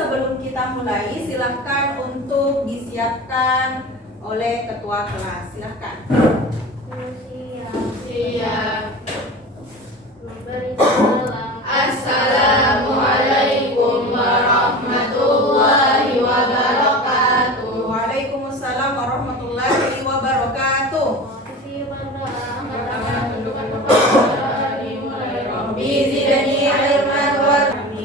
sebelum kita mulai, silahkan untuk disiapkan oleh ketua kelas. Silahkan. Siap. Memberi salam. Assalamualaikum warahmatullahi wabarakatuh. Waalaikumsalam warahmatullahi wabarakatuh.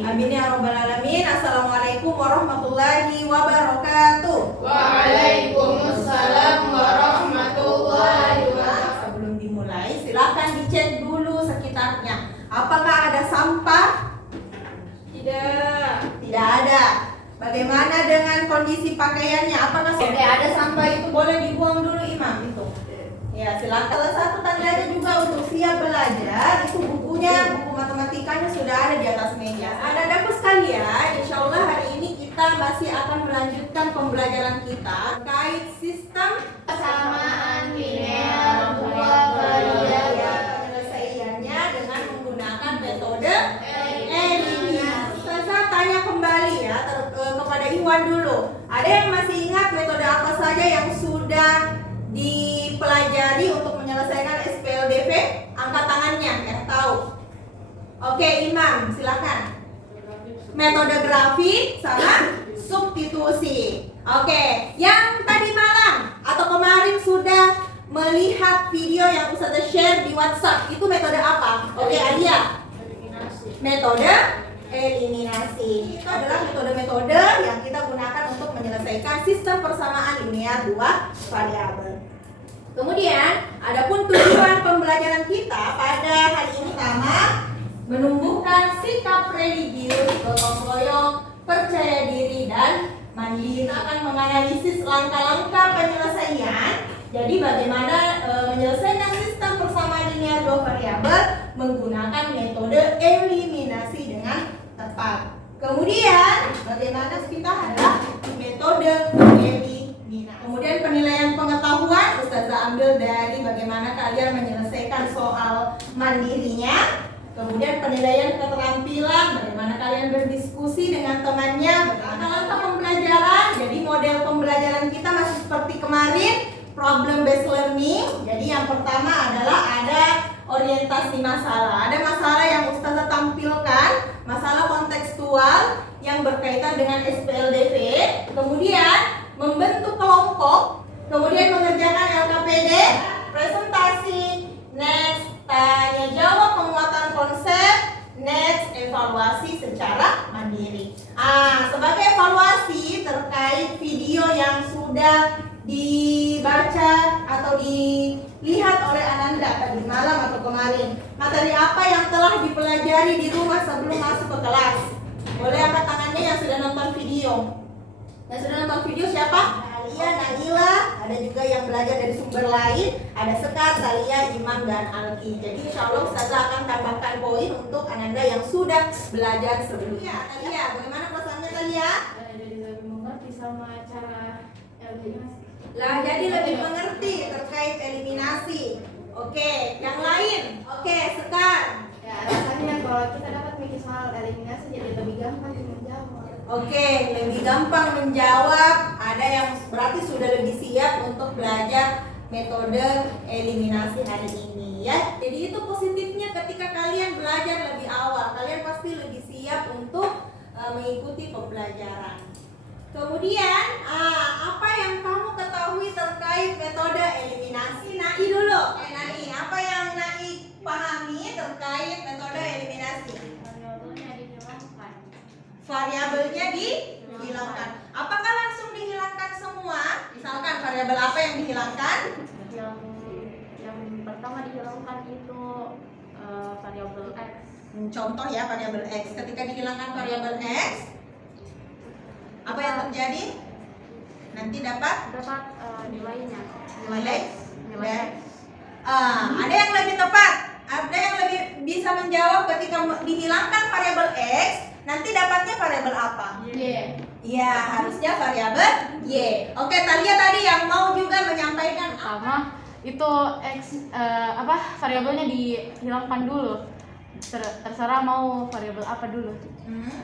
Amin ya rabbal alamin. Assalamualaikum warahmatullahi wabarakatuh. Waalaikumsalam warahmatullahi wabarakatuh. Sebelum dimulai, silakan dicek dulu sekitarnya. Apakah ada sampah? Tidak ada. Bagaimana dengan kondisi pakaiannya? Apakah sudah ada sampah itu boleh dibuang dulu, Imam? Itu. Ya, silakan. Salah satu tandanya juga untuk siap belajar, itu bukunya, buku matematikanya sudah ada di atas meja. Anak-anakku sekalian, insya Allah hari ini kita masih akan melanjutkan pembelajaran kita terkait sistem Persamaan linear dua variabel. Penyelesaiannya dengan menggunakan metode eliminasi. Ustazah tanya kembali ya kepada Iwan dulu. Ada yang masih ingat metode apa saja yang sudah dipelajari untuk menyelesaikan SPLDV? Angkat tangannya yang tahu. Oke, Imam, silakan. Metode grafik sama substitusi. Oke, yang tadi malam atau kemarin sudah melihat video yang Ustazah share di WhatsApp, itu metode apa? Oke, Alia. Metode eliminasi. Itu adalah metode-metode yang kita gunakan untuk menyelesaikan sistem persamaan linear dua variabel. Kemudian, adapun tujuan pembelajaran kita pada hari ini pertama, menumbuhkan sikap religius, gotong royong, percaya diri dan mandiri. Kita akan menganalisis langkah-langkah penyelesaian. Jadi bagaimana menyelesaikan sistem persamaan linear dua variabel menggunakan metode eliminasi dengan tepat. Kemudian bagaimana kita adalah metode eliminasi. Kemudian penilaian pengetahuan Ustazah ambil dari bagaimana kalian menyelesaikan soal mandirinya. Kemudian penilaian keterampilan, bagaimana kalian berdiskusi dengan temannya. Langkah pembelajaran, jadi model pembelajaran kita masih seperti kemarin, problem based learning. Jadi yang pertama adalah ada orientasi masalah. Ada masalah yang Ustazah tampilkan, masalah kontekstual yang berkaitan dengan SPLDV. Kemudian membentuk kelompok, kemudian mengerjakan LKPD, presentasi, next tanya jawab penguatan konsep, next evaluasi secara mandiri. Sebagai evaluasi terkait video yang sudah dibaca atau dilihat oleh Ananda tadi malam atau kemarin, materi apa yang telah dipelajari di rumah sebelum masuk ke kelas? Boleh angkat tangannya yang sudah nonton video. Yang sudah nonton video siapa? Alia, Naila, ada juga yang belajar dari sumber lain, ada Sekar, Talia, Imam, dan Alki. Jadi insya Allah Ustazah akan tambahkan poin untuk Ananda yang sudah belajar sebelumnya. Talia, bagaimana perasaannya Talia? Jadi lebih mengerti sama cara eliminasi. Lah, jadi lebih mengerti terkait eliminasi. Oke, yang lain? Oke, Sekar. Ya, rasanya kalau kita dapat mikir soal eliminasi jadi lebih gampang menjawab. Oke, lebih gampang menjawab. Ada yang berarti sudah lebih siap untuk belajar metode eliminasi hari ini ya. Jadi itu positifnya ketika kalian belajar lebih awal, kalian pasti lebih siap untuk mengikuti pembelajaran. Kemudian, apa yang kamu ketahui terkait metode eliminasi? Nai dulu. Nai, apa yang Nai pahami terkait metode eliminasi? Variabelnya dihilangkan. Variabelnya dihilangkan. Apakah langsung dihilangkan semua? Misalkan variabel apa yang dihilangkan? Yang pertama dihilangkan itu variabel x. Contoh ya, variabel x. Ketika dihilangkan variabel x, apa yang terjadi? Nanti dapat Nilainya. nilai Nilai x. Ada yang lebih tepat, ada yang lebih bisa menjawab ketika dihilangkan variabel x, nanti dapatnya variabel apa? Y. Iya, harusnya variabel y. Oke, Talia tadi yang mau juga menyampaikan Pertama itu variabelnya dihilangkan dulu. Terserah mau variabel apa dulu.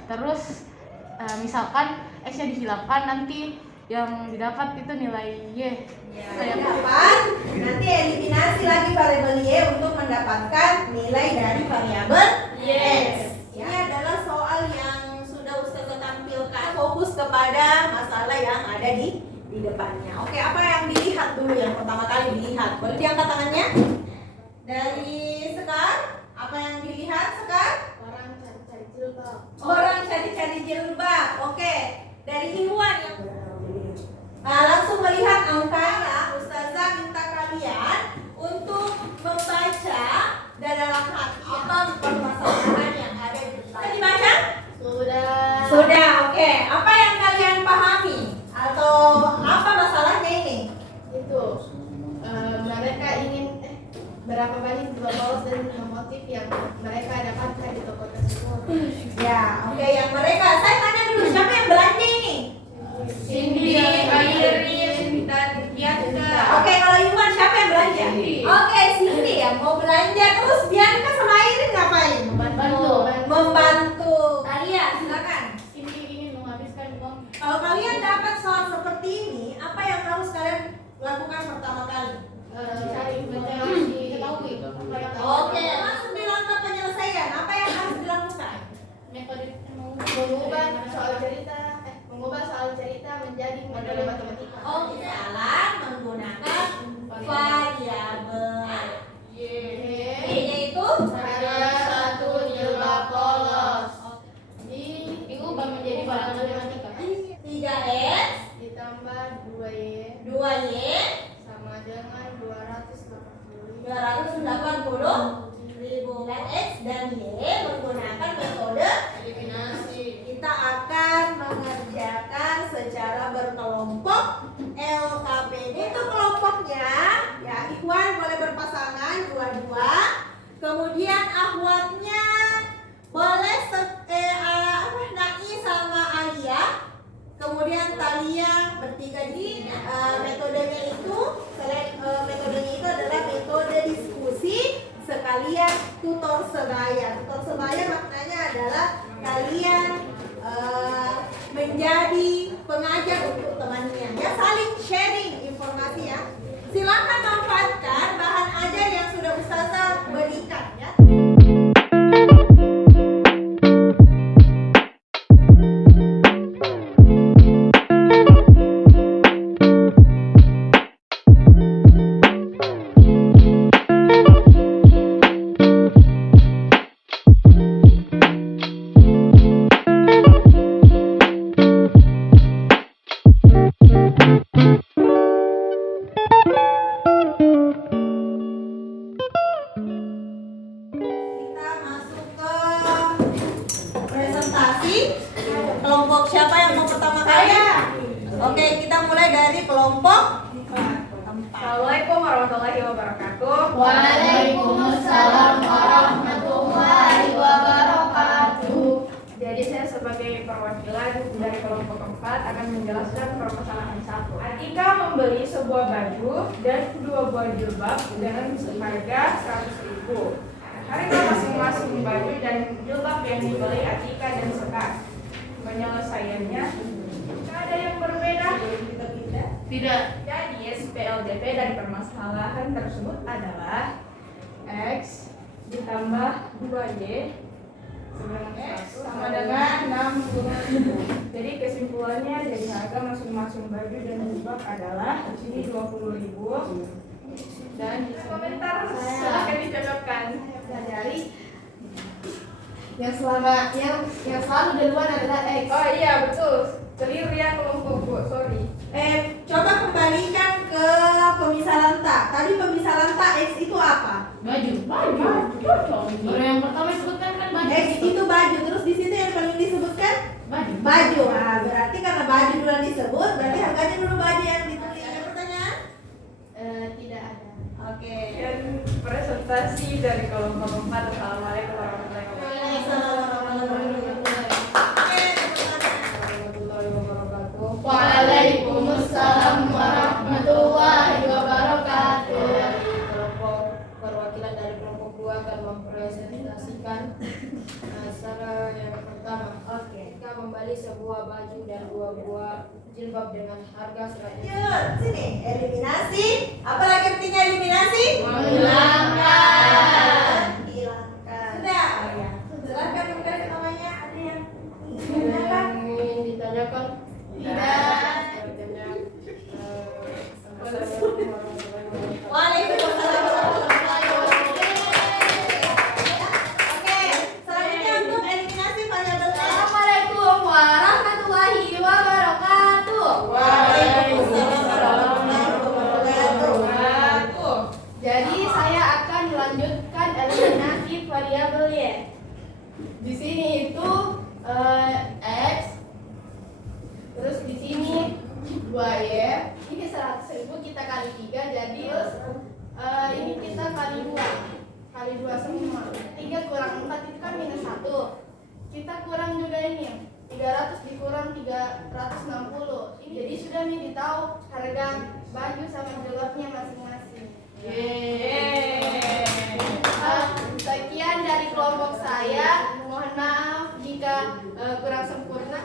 Terus misalkan X-nya dihilangkan, nanti yang didapat itu nilai Y. Ya, dapat nanti eliminasi lagi variabel Y untuk mendapatkan nilai dari variabel X. Ini adalah soal yang sudah Ustazah tampilkan, fokus kepada masalah yang ada di depannya. Oke, apa yang dilihat dulu, yang pertama kali dilihat? Boleh diangkat tangannya? Dari Sekar, apa yang dilihat Sekar? Orang cari-cari jilbab. Orang cari-cari jilbab. Oke, dari Iwan yang langsung melihat angkanya, Ustazah minta kalian untuk membaca dan dalam hati apa permasalahan yang ada di depan. Sudah dibaca? Sudah. Sudah, oke. Apa yang kalian pahami? Atau apa masalahnya ini? Itu mereka ingin berapa banyak jilbab polos dan motif yang mereka dapatkan di toko tersebut. Ya, oke, yang mereka. Saya tanya dulu, siapa yang belanja ini? Cindy, Irin, dan Bianca. Oke, kalau Iwan siapa yang belanja? Cindy. Oke, Cindy ya mau belanja. Terus Bianca sama Irin ngapain? Membantu. Alia, silakan. Cindy ingin menghabiskan uang. Kalau kalian dapat soal seperti ini, apa yang harus kalian lakukan pertama kali? Cari informasi, ketahui apa yang Oke, langsung di langkah penyelesaian. Apa yang harus dilakukan? metode mengubah soal cerita menjadi metode matematika. Oh, jalan menggunakan variabel. Y-nya itu Ada satu jilbab polos. Diubah menjadi variabel matematika. 3x Ditambah 2y 2y sama dengan 280. 280.000. Dan x dan y menggunakan metode Eliminasi. kita akan mengerjakan secara berkelompok LKPD. Itu kelompoknya ya, Ikhwan boleh berpasangan dua-dua, kemudian akhwatnya boleh Nai sama Alia, kemudian Talia bertiga. Di metodenya itu adalah metode diskusi sekalian tutor sebaya. Tutor sebaya maknanya adalah kalian menjadi pengajar untuk temannya, ya, saling sharing informasi ya. Silakan manfaatkan bahan ajar yang sudah Ustazah berikan ya. Kita masuk ke presentasi. Kelompok siapa yang mau pertama kali? Oke, kita mulai dari kelompok 4. Assalamualaikum warahmatullahi wabarakatuh. Waalaikumsalam warahmatullahi wabarakatuh. Jadi saya sebagai perwakilan dari kelompok 4 akan menjelaskan permasalahan 1. Atika membeli sebuah baju dan 2 buah jilbab dengan seharga 100.000. Harga masing-masing baju dan jilbab yang dibeli Atika dan Sekar. Penyelesaiannya ada yang berbeda? Tidak. Jadi SPLDP dari permasalahan tersebut adalah X ditambah 2Y sama dengan 60.000. Jadi kesimpulannya dari harga masing-masing baju dan jilbab adalah di sini 20.000 dan di komentar silahkan dicocokkan. Dari Yang selalu duluan adalah X. oh iya betul, keliru ya kelompokku, sorry. Coba kembalikan ke pemisalan tak. Tadi pemisalan tak X itu apa? Baju. Baru yang pertama disebutkan kan baju. X itu baju. Terus di situ yang paling disebutkan Baju. baju. Nah, berarti karena baju dulu yang disebut, berarti harganya dulu baju yang ditulis. Ada pertanyaan? Tidak ada. Oke. Dan presentasi dari kelompok 4. Assalamualaikum warahmatullahi wabarakatuh. Waalaikumsalam warahmatullahi wabarakatuh. Kelompok perwakilan dari kelompok 2 akan mempresentasikan masalah yang pertama. Oke. telah membeli sebuah baju dan 2 buah jilbab dengan harga 100. Yuk, sini. Eliminasi. Apa lagi artinya eliminasi? Menghilangkan. Hilangkan. Sudah. Silakan bukan namanya. Ada yang ingin Ada menanyakan? yang ingin ditanyakan? Waalaikumsalam warahmatullahi wabarakatuh. Oke, selanjutnya untuk eliminasi variabel X. Assalamualaikum warahmatullahi wabarakatuh. Waalaikumsalam warahmatullahi wabarakatuh. Jadi saya akan melanjutkan eliminasi variabel Y. Di sini itu X, terus di sini 2Y. Ini 100.000 kita kali 3, jadi ini kita kali 2 semua. 3 kurang 4 itu kan minus 1. Kita kurang juga ini 300 dikurang 360. Ini jadi sudah nih ditahu harga baju sama jilbabnya masing-masing. Sekian dari kelompok saya. Mohon maaf jika kurang sempurna.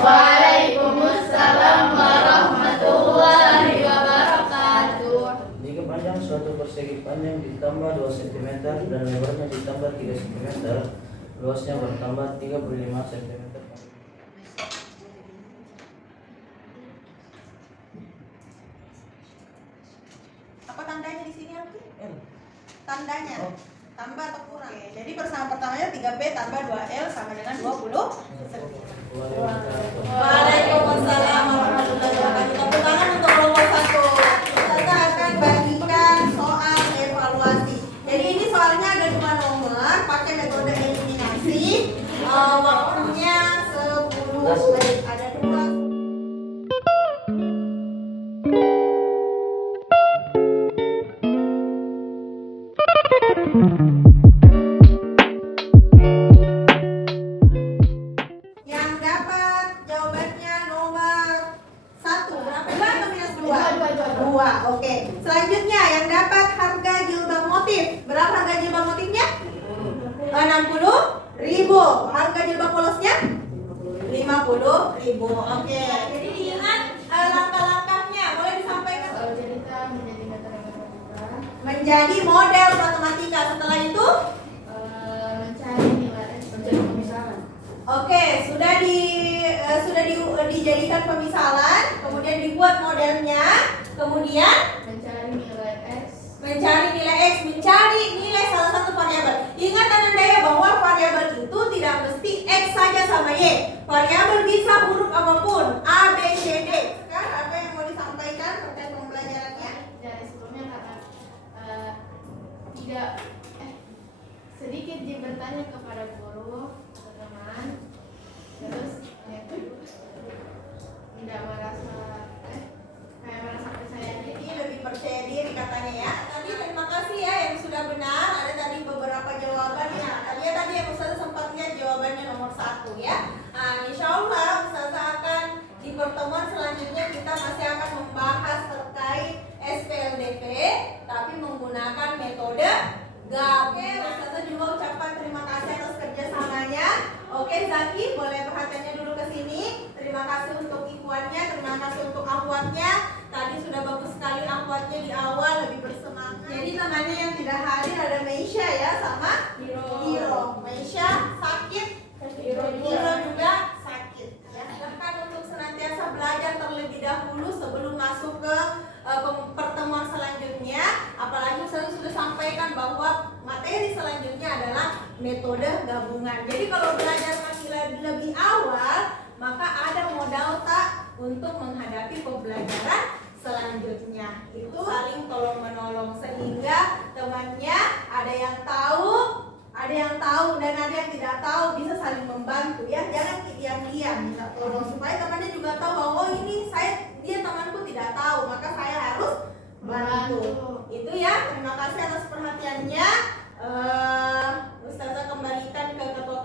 Waalaikumsalam warahmatullahi wabarakatuh. Jika panjang suatu persegi panjang ditambah 2 cm dan lebarnya ditambah 3 cm, luasnya bertambah 35 cm. Apa tandanya di sini Alki? L. Tandanya Oh. tambah atau kurang? Oke, jadi persamaan pertamanya 3B tambah 2L sama dengan 20. Waalaikumsalam warahmatullahi wabarakatuh. Tepuk tangan untuk kelompok 1. Kita akan bagikan soal evaluasi. Jadi ini soalnya ada 2 nomor, pakai metode eliminasi. Waktunya 10 menit. Ada 2. Yang dapat jawabannya nomor 1. Berapa? 2 atau minus 2? 2. Oke. Selanjutnya yang dapat harga jilbab motif. Berapa harga jilbab motifnya? 60.000. Harga jilbab polosnya? 50.000. Oke. Jadi diingat langkah-langkahnya. Boleh disampaikan? Cerita menjadi matematika. Menjadi model matematika. Setelah itu Mencari nilai S, mencari pemisahan. oke, sudah dijadikan pemisalan, kemudian dibuat modelnya, kemudian Mencari nilai S. mencari nilai X, mencari nilai salah satu variabel. Ingat Anandaya bahwa variabel itu tidak mesti X saja sama Y. Variabel bisa huruf apapun, A, B, C, D. Sekarang apa yang mau disampaikan terkait pembelajarannya? Dari sebelumnya karena tidak sedikit dia bertanya kepada guru atau teman, terus tidak merasa kayak merasa percaya diri. Jadi lebih percaya diri katanya ya. Tadi terima kasih ya yang sudah benar. Ada tadi beberapa jawaban ya. Tadi yang Ustazah sempat lihat jawabannya nomor 1 ya. Nah, insya Allah Ustazah akan di pertemuan selanjutnya kita masih akan membahas terkait SPLDP, tapi menggunakan metode GAP. Oke, Ustazah juga ucapkan terima kasih atas kerjasamanya. Oke, Zaki boleh perhatiannya dulu ke sini. Terima kasih untuk ikhwannya, terima kasih untuk akhwatnya. Tadi sudah bagus sekali akhwatnya di awal, lebih bersemangat. Jadi temannya yang tidak hadir ada Meisha ya sama Hiro. Meisha sakit, Hiro juga sakit. Ya, silakan untuk senantiasa belajar terlebih dahulu sebelum masuk ke pertemuan selanjutnya. Apalagi saya sudah sampaikan bahwa materi selanjutnya adalah metode gabungan. Jadi kalau belajar masih lebih awal, maka ada modal tak untuk menghadapi pembelajaran selanjutnya. Itu saling tolong menolong sehingga temannya ada yang tahu dan ada yang tidak tahu, bisa saling membantu ya. Jangan diam-diam, minta tolong supaya temannya juga tahu bahwa oh ini dia temanku tidak tahu, maka saya harus bantu. Itu ya. Terima kasih atas perhatiannya. Ustazah kembalikan ke ketua